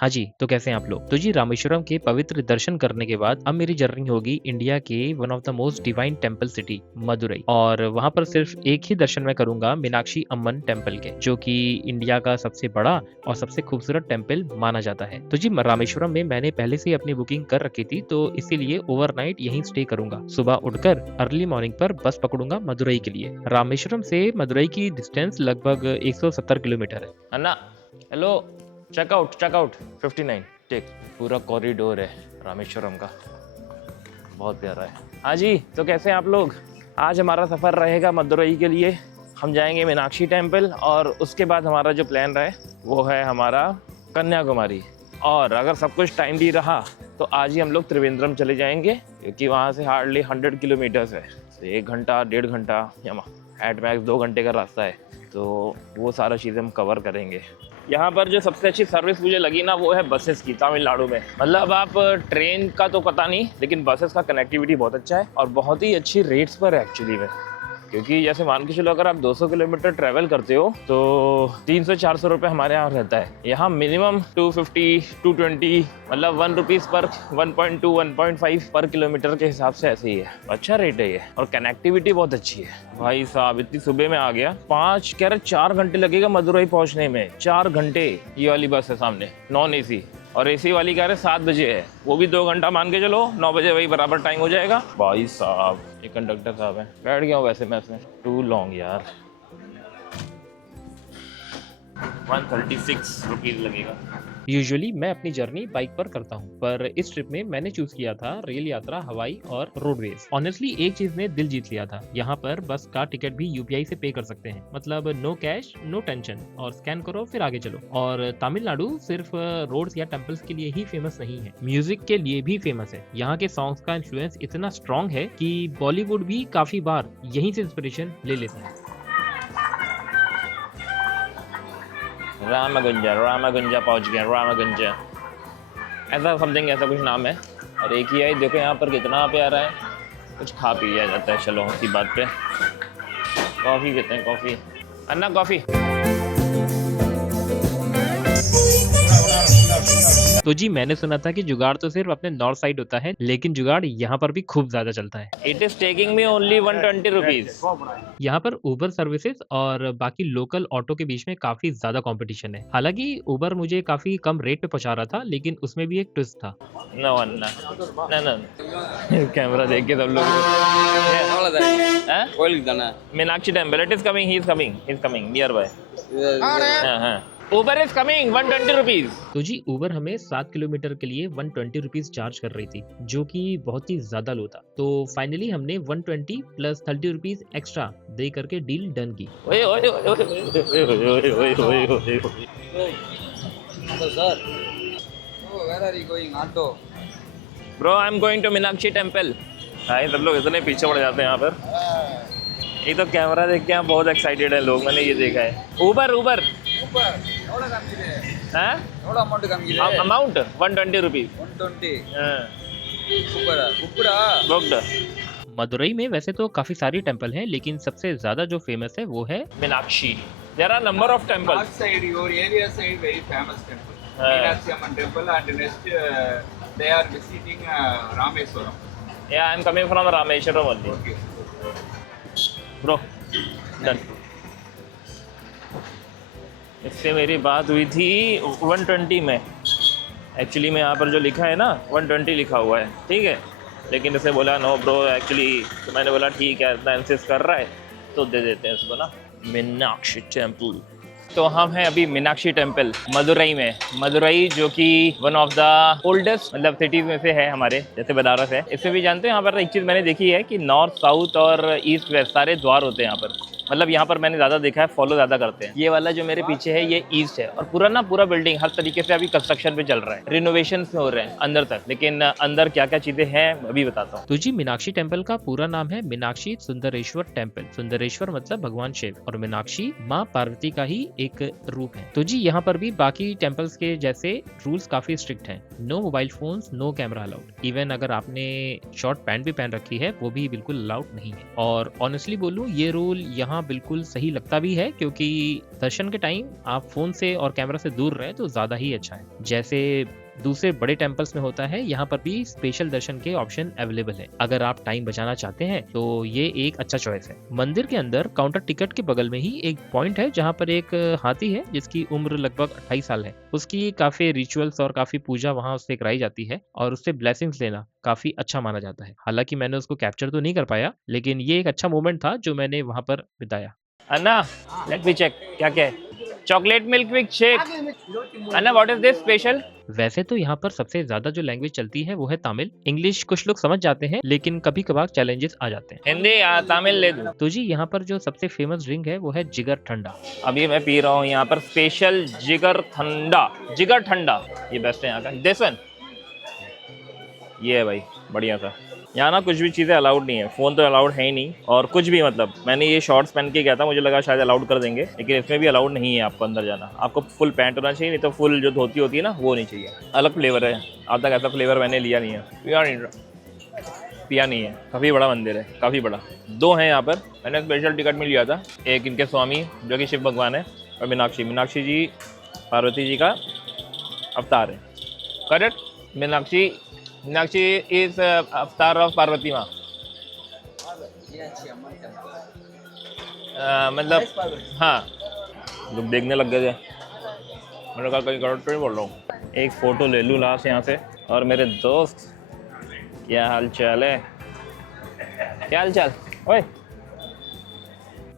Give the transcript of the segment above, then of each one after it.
हाँ जी, तो कैसे हैं आप लोग? तो जी रामेश्वरम के पवित्र दर्शन करने के बाद अब मेरी जर्नी होगी इंडिया के one of the most divine temple city Madurai और वहाँ पर सिर्फ एक ही दर्शन मैं करूंगा मीनाक्षी अम्मन टेंपल के, जो कि इंडिया का सबसे बड़ा और सबसे खूबसूरत टेंपल माना जाता है। तो जी रामेश्वरम में मैंने पहले से ही अपनी बुकिंग कर रखी थी, तो इसीलिए ओवरनाइट यहीं स्टे करूंगा। सुबह उठकर अर्ली मॉर्निंग पर बस पकड़ूंगा मदुरई के लिए। रामेश्वरम से मदुरई की डिस्टेंस लगभग 170 किलोमीटर है। अन्ना हेलो, चेकआउट 59 टेक। पूरा कॉरिडोर है रामेश्वरम का, बहुत प्यारा है। हाँ जी, तो कैसे हैं आप लोग? आज हमारा सफ़र रहेगा मदुरई के लिए। हम जाएंगे मीनाक्षी टेंपल और उसके बाद हमारा जो प्लान रहा है वो है हमारा कन्याकुमारी। और अगर सब कुछ टाइमली रहा तो आज ही हम लोग त्रिवेंद्रम चले जाएंगे, क्योंकि वहाँ से हार्डली 100 किलोमीटर्स है। तो 1 घंटा 1.5 घंटा या एट मैक्स 2 घंटे का रास्ता है, तो वो सारा चीज़ें हम कवर करेंगे। यहाँ पर जो सबसे अच्छी सर्विस मुझे लगी ना, वो है बसेस की तमिलनाडु में। मतलब आप ट्रेन का तो पता नहीं, लेकिन बसेस का कनेक्टिविटी बहुत अच्छा है और बहुत ही अच्छी रेट्स पर है एक्चुअली में। क्योंकि जैसे मान के चलो, अगर आप 200 किलोमीटर ट्रैवल करते हो तो 300-400 रुपये हमारे यहाँ रहता है। यहाँ मिनिमम 250-220, मतलब 1 रुपीज़ पर 1.2-1.5 पर किलोमीटर के हिसाब से ऐसे ही है। अच्छा रेट है ये, और कनेक्टिविटी बहुत अच्छी है। भाई साहब, इतनी सुबह में आ गया, 4 घंटे लगेगा मदुरई पहुँचने में। 4 घंटे। ये वाली बस है सामने, नॉन AC। और AC वाली कह रहे 7 बजे है, वो भी 2 घंटा मान के चलो, 9 बजे वही बराबर टाइम हो जाएगा। भाई साहब, ये कंडक्टर साहब है। बैठ गया हूँ वैसे मैं इसमें, टू लॉन्ग यार। 136 रुपीज़ लगेगा। यूजुअली मैं अपनी जर्नी बाइक पर करता हूँ, पर इस ट्रिप में मैंने चूज किया था रेल यात्रा, हवाई और रोडवेज। ऑनेस्टली एक चीज ने दिल जीत लिया था, यहाँ पर बस का टिकट भी UPI से पे कर सकते हैं। मतलब नो कैश नो टेंशन, और स्कैन करो फिर आगे चलो। और तमिलनाडु सिर्फ रोड्स या टेम्पल्स के लिए ही फेमस नहीं है, म्यूजिक के लिए भी फेमस है। यहाँ के सॉन्ग्स का इन्फ्लुएंस इतना स्ट्रॉन्ग है कि बॉलीवुड भी काफी बार यहीं से इंस्पिरेशन ले लेता है। रामागंजा पहुंच गया। रामागंजा ऐसा समथिंग, ऐसा कुछ नाम है। और एक ही है, देखो यहाँ पर कितना प्यारा है। कुछ खा पी लिया जाता है। चलो उसी बात पे कॉफ़ी पीते हैं। कॉफ़ी अन्ना, कॉफ़ी। तो जी मैंने सुना था कि जुगाड़ तो सिर्फ अपने नॉर्थ साइड होता है, लेकिन जुगाड़ यहाँ पर भी खूब ज्यादा चलता है। It is taking me only 120 rupees. यहाँ पर उबर सर्विसेज और बाकी लोकल ऑटो के बीच में काफी ज्यादा कंपटीशन है। हालांकि उबर मुझे काफी कम रेट पे पहुंचा रहा था, लेकिन उसमें भी एक ट्विस्ट था। नो अन्ना, ना कैमरा देख के सब लोग Meenakshi temple. It is coming, he is coming near by. Uber is coming, 120 rupees. तो जी उबर हमें 7 किलोमीटर के लिए 120 रुपीज चार्ज कर रही थी, जो कि बहुत ही ज्यादा लो था। तो फाइनली हमने 120 प्लस 30 रुपीज एक्स्ट्रा दे करके डील डन की। Bro, I am going to Meenakshi temple. भाई सब लोग इतने पीछे पड़ जाते हैं यहाँ पर। एक तो कैमरा देख के यहाँ बहुत एक्साइटेड है लोग, मैंने ये देखा है। उबर अमाउंट 120 रुपीज। मदुरई में वैसे तो काफी सारी टेंपल हैं, लेकिन सबसे ज्यादा जो फेमस है वो है Meenakshi. There are number of temples. North side, your area side, very famous temple. Meenakshi Amman temple, and next they are visiting Rameswaram. Yeah, I am coming from Rameshwaram only. Okay. Bro, done. इससे मेरी बात हुई थी 120 में। Actually में यहाँ पर जो लिखा है ना 120 लिखा हुआ है, ठीक है। लेकिन इसे बोला नो ब्रो एक्चुअली, तो मैंने बोला ठीक है, इतना इंसिस्ट कर रहा है तो दे देते हैं इसको ना। मीनाक्षी टेम्पल। तो हम हैं अभी मीनाक्षी टेम्पल मदुरई में। मदुरई जो कि वन ऑफ द ओल्डेस्ट मतलब सिटीज में से है हमारे, जैसे बनारस है। इसमें भी जानते हैं, यहाँ पर एक चीज़ मैंने देखी है कि नॉर्थ साउथ और ईस्ट वेस्ट सारे द्वार होते हैं यहाँ पर। मतलब यहाँ पर मैंने ज़्यादा देखा है, फॉलो ज़्यादा करते हैं। ये वाला जो मेरे पीछे है ये ईस्ट है, और पूरा बिल्डिंग हर तरीके से अभी कंस्ट्रक्शन पे चल रहा है, रिनोवेशन हो रहे हैं अंदर तक। लेकिन अंदर क्या क्या चीज़ें हैं अभी बताता हूँ। तो जी मीनाक्षी टेम्पल का पूरा नाम है मीनाक्षी सुंदरेश्वर टेम्पल। सुंदरेश्वर मतलब भगवान शिव, और मीनाक्षी माँ पार्वती का ही एक रूप है। तो जी यहाँ पर भी बाकी टेम्पल्स के जैसे रूल्स काफी स्ट्रिक्ट हैं। No mobile phones, no camera allowed. Even अगर आपने शॉर्ट पैंट भी पहन रखी है वो भी बिल्कुल अलाउड नहीं है। और ऑनेस्टली बोलूँ, ये रूल यहाँ हाँ बिल्कुल सही लगता भी है, क्योंकि दर्शन के टाइम आप फोन से और कैमरा से दूर रहें तो ज़्यादा ही अच्छा है। जैसे दूसरे बड़े टेम्पल्स में होता है, यहाँ पर भी स्पेशल दर्शन के ऑप्शन अवेलेबल है। अगर आप टाइम बचाना चाहते हैं तो ये एक अच्छा चॉइस है। मंदिर के अंदर काउंटर टिकट के बगल में ही एक पॉइंट है जहाँ पर एक हाथी है जिसकी उम्र लगभग 28 साल है। उसकी काफी रिचुअल्स और काफी पूजा वहाँ उससे कराई जाती है और उससे ब्लेसिंग्स लेना काफी अच्छा माना जाता है। हालांकि मैंने उसको कैप्चर तो नहीं कर पाया, लेकिन ये एक अच्छा मोमेंट था जो मैंने वहाँ पर बिताया। अन्ना लेट मी चेक क्या क्या है। Chocolate milk with shake. Anna what is this special? वैसे तो यहाँ पर सबसे ज्यादा जो लैंग्वेज चलती है वो है तमिल। इंग्लिश कुछ लोग समझ जाते हैं, लेकिन कभी कभार चैलेंजेस आ जाते हैं। हिंदी या तमिल ले दूं? तो जी यहाँ पर जो सबसे फेमस ड्रिंक है वो है जिगर ठंडा। अभी मैं पी रहा हूँ यहाँ पर स्पेशल जिगर ठंडा। जिगर ठंडा ये बेस्ट है यहाँ का। दिस वन ये है भाई, बढ़िया था। यहाँ ना कुछ भी चीज़ें अलाउड नहीं है, फ़ोन तो अलाउड है ही नहीं, और कुछ भी मतलब मैंने ये शॉर्ट्स पहन के गया था, मुझे लगा शायद अलाउड कर देंगे, लेकिन इसमें भी अलाउड नहीं है आपको अंदर जाना। आपको फुल पैंट होना चाहिए, नहीं तो फुल जो धोती होती है ना वो नहीं चाहिए। अलग फ्लेवर है, आज तक ऐसा फ्लेवर मैंने लिया नहीं है, पिया नहीं है। काफ़ी बड़ा मंदिर है, काफ़ी बड़ा। दो हैं यहाँ पर, मैंने स्पेशल टिकट में लिया था। एक इनके स्वामी जो कि शिव भगवान है, और मीनाक्षी जी पार्वती जी का अवतार है। करेक्ट? मीनाक्षी इज अवतार ऑफ पार्वती माँ। मतलब हाँ, लोग देखने लग गए थे, मैंने कहा कहीं गलत तो नहीं बोल रहा हूँ। एक फ़ोटो ले लूँ लास्ट यहाँ से। और मेरे दोस्त क्या हाल चाल है? क्या हाल चाल? ओए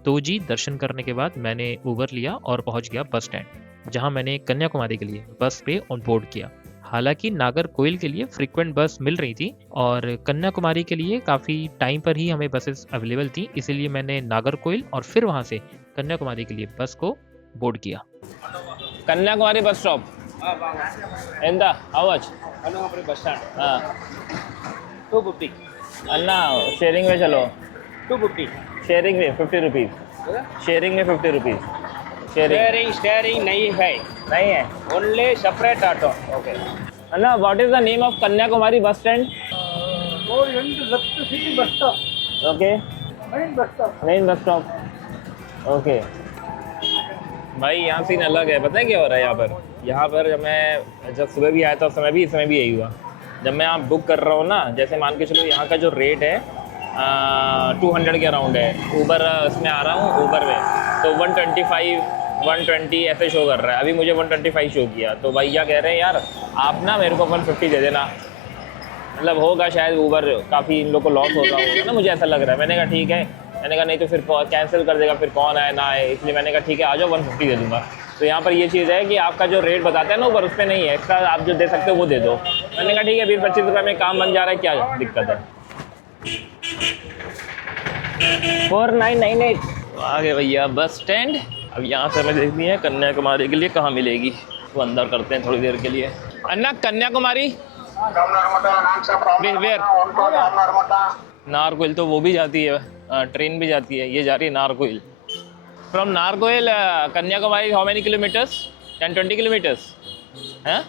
तो जी दर्शन करने के बाद मैंने उबर लिया और पहुंच गया बस स्टैंड, जहां मैंने कन्याकुमारी के लिए बस पे ऑन बोर्ड किया। हालांकि नागरकोइल के लिए फ्रीक्वेंट बस मिल रही थी और कन्याकुमारी के लिए काफ़ी टाइम पर ही हमें बसेस अवेलेबल थी, इसीलिए मैंने नागरकोइल और फिर वहां से कन्याकुमारी के लिए बस को बोर्ड किया। कन्याकुमारी बस स्टॉप ఎంత how much? Kanyakumari bus stand हाँ 250 अन्ना शेयरिंग में चलो। 250 शेयरिंग में 50 रुपीज़। शेयरिंग में 50 रुपीज़। स्टेयरिंग नहीं है, नहीं है। Only separate auto. Okay Anna, what is the name of Kanyakumari bus stand? City bus stop, okay main bus stop. Main bus stop. Okay भाई यहाँ सीन अलग है, पता है क्या हो रहा है यहाँ पर? यहाँ पर जब सुबह भी आया था उस समय भी, इस समय भी यही हुआ। जब मैं यहाँ बुक कर रहा हूँ ना, जैसे मान के चलो यहाँ का जो रेट है 200 के अराउंड है, ऊबर इसमें आ रहा हूँ ऊबर में तो 125 120 ऐसे शो कर रहा है। अभी मुझे 125 शो किया, तो भैया कह रहे हैं यार आप ना मेरे को 150 दे देना। मतलब होगा शायद ऊबर काफ़ी इन लोग को लॉस होता होगा ना, मुझे ऐसा लग रहा है। मैंने कहा ठीक है, मैंने कहा नहीं तो फिर कैंसिल कर देगा, फिर कौन आए ना आए, इसलिए मैंने कहा ठीक है आ जाओ 150 दे दूँगा। तो यहाँ पर ये चीज़ है कि आपका जो रेट बताते हैं ना ऊबर, उस पर नहीं है, एक्स्ट्रा आप जो दे सकते हो वो दे दो। मैंने कहा ठीक है 20-25 रुपये में काम बन जा रहा है, क्या दिक्कत है। 4998 आ गए भैया बस स्टैंड। अब यहाँ से हमें देखनी है कन्याकुमारी के लिए कहाँ मिलेगी, तो अंदर करते हैं थोड़ी देर के लिए। अन्ना कन्याकुमारी वेयर? नारकोइल तो वो भी जाती है, ट्रेन भी जाती है, ये जा रही है Nagercoil. From Nagercoil Kanyakumari how many kilometres? 10-20 kilometres हैं?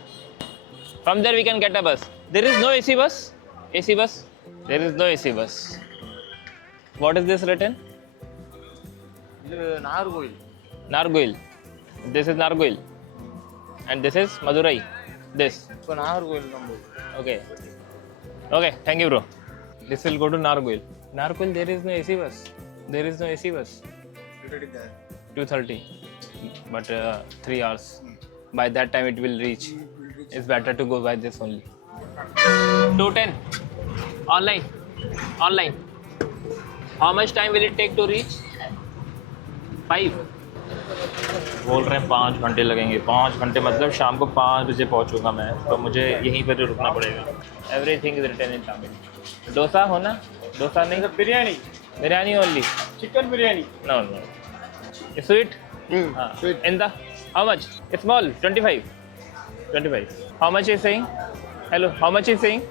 From there we can get a bus. There is no AC bus? AC bus? There is no AC bus. What is this written? Nagercoil. Nargoil. This is Nargoil. And this is Madurai. This. So Nagarcoil number. Okay. Okay. Thank you, bro. This will go to Nargoil. Nargoil, there is no AC bus. There is no AC bus. 2:30. But 3 hours. By that time it will reach. It's better to go by this only. 2:10. Online. Online. How much time will it take to reach? 5. बोल रहे हैं 5 घंटे लगेंगे। 5 घंटे मतलब शाम को 5 बजे पहुंचूंगा मैं, तो मुझे यहीं पर रुकना पड़ेगा। Everything is written in Tamil. Dosa हो ना? डोसा नहीं, biryani. Biryani only. Chicken biryani. No no. Sweet? हाँ। In the how much? Small 25। How much is saying? Hello, how much is saying?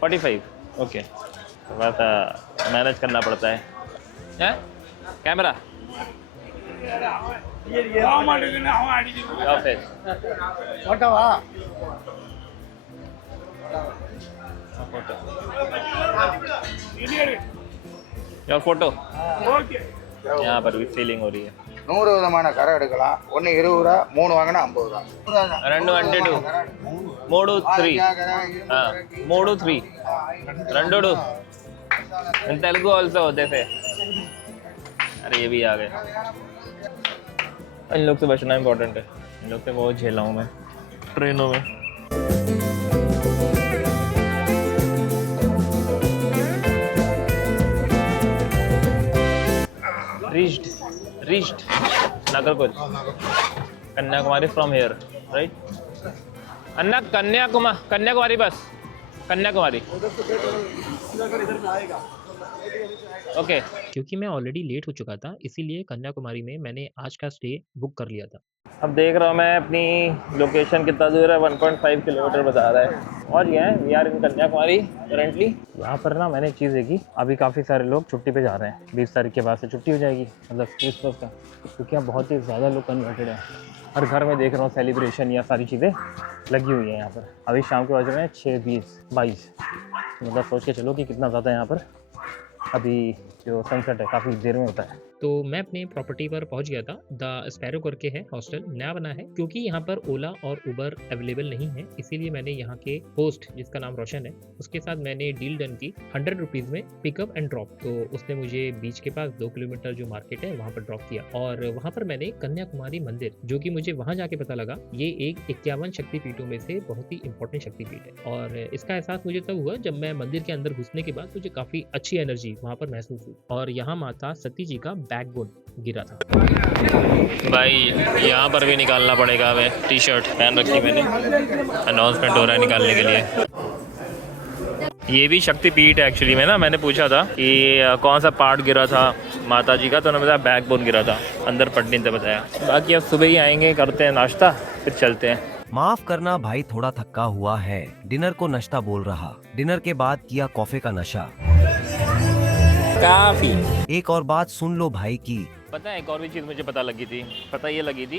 45। Okay, बस मैनेज करना पड़ता है। हैं? कैमरा ऑफिस योर फोटो यहाँ पर भी फीलिंग हो रही है 100 விதமான கரை எடுக்கலாம். ஒன்று 20 ரூபா, 3 வாங்கினா 50 ரூபா. 2 అంటే 2 3 3 3 3 2 इन तेलुगु ऑल्सो होते थे. अरे ये भी आ गए. इन लोग से बचना इम्पोर्टेंट है. इन लोग से बहुत झेला हूँ मैं ट्रेनों में. Reached Nagarkul, Kanyakumari from here, right? अन्ना कन्याकुमारी बस कन्याकुमारी. ओके. क्योंकि मैं ऑलरेडी लेट हो चुका था, इसीलिए कन्याकुमारी में मैंने आज का स्टे बुक कर लिया था। अब देख रहा हूँ मैं अपनी लोकेशन कितना दूर है. 1.5 किलोमीटर बता रहा है. और ये है we are in Kanyakumari currently. यहाँ पर ना मैंने चीज़ देखी, अभी काफ़ी सारे लोग छुट्टी पे जा रहे हैं. 20 तारीख के बाद से छुट्टी हो जाएगी, मतलब क्रिसमस का, क्योंकि यहाँ बहुत ही ज़्यादा लोग कन्वर्टेड हैं. हर घर में देख रहा हूँ सेलिब्रेशन या सारी चीज़ें लगी हुई हैं यहाँ पर. अभी शाम के बज रहे हैं 6:20-22, मतलब सोच के चलो कि कितना ज़्यादा यहाँ पर अभी जो सनसेट है काफ़ी देर में होता है. तो मैं अपने प्रॉपर्टी पर पहुंच गया था. द स्पैरो करके है हॉस्टल, नया बना है. क्योंकि यहाँ पर ओला और उबर अवेलेबल नहीं है, इसीलिए मैंने यहाँ के होस्ट जिसका नाम रोशन है उसके साथ मैंने डील डन की 100 रुपीज़ में पिकअप एंड ड्रॉप. तो उसने मुझे बीच के पास 2 किलोमीटर जो मार्केट है वहाँ पर ड्रॉप किया. और वहाँ पर मैंने कन्याकुमारी मंदिर, जो कि मुझे वहाँ जाके पता लगा ये एक 51 शक्तिपीठों में से बहुत ही इंपॉर्टेंट शक्तिपीठ है. और इसका एहसास मुझे तब हुआ जब मैं मंदिर के अंदर घुसने के बाद मुझे काफ़ी अच्छी एनर्जी वहाँ पर महसूस हुई. और यहाँ माता सती जी का बैकबोन गिरा था. भाई यहाँ पर भी निकालना पड़ेगा हमें. टी शर्ट पहन रखी मैंने, अनाउंसमेंट हो रहा है निकालने के लिए. ये भी शक्तिपीठ है एक्चुअली में ना. मैंने पूछा था कि कौन सा पार्ट गिरा था माता जी का, तो उन्होंने बताया बैकबोन गिरा था. अंदर पढ़ने ने बताया. बाकी अब सुबह ही आएंगे, करते हैं नाश्ता, फिर चलते हैं. माफ करना भाई, थोड़ा थक्का हुआ है. डिनर को नाश्ता बोल रहा. डिनर के बाद किया कॉफी का नशा. काफी. एक और बात सुन लो भाई की. पता है एक और भी चीज़ मुझे पता लगी थी. पता ये लगी थी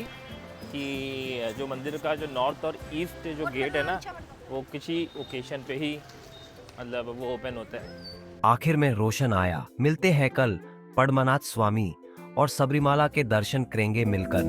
कि जो मंदिर का जो नॉर्थ और ईस्ट जो गेट है ना, वो किसी ओकेशन पे ही मतलब वो ओपन होता है. आखिर में रोशन आया. मिलते हैं कल पद्मनाथ स्वामी और सबरीमाला के दर्शन करेंगे मिलकर.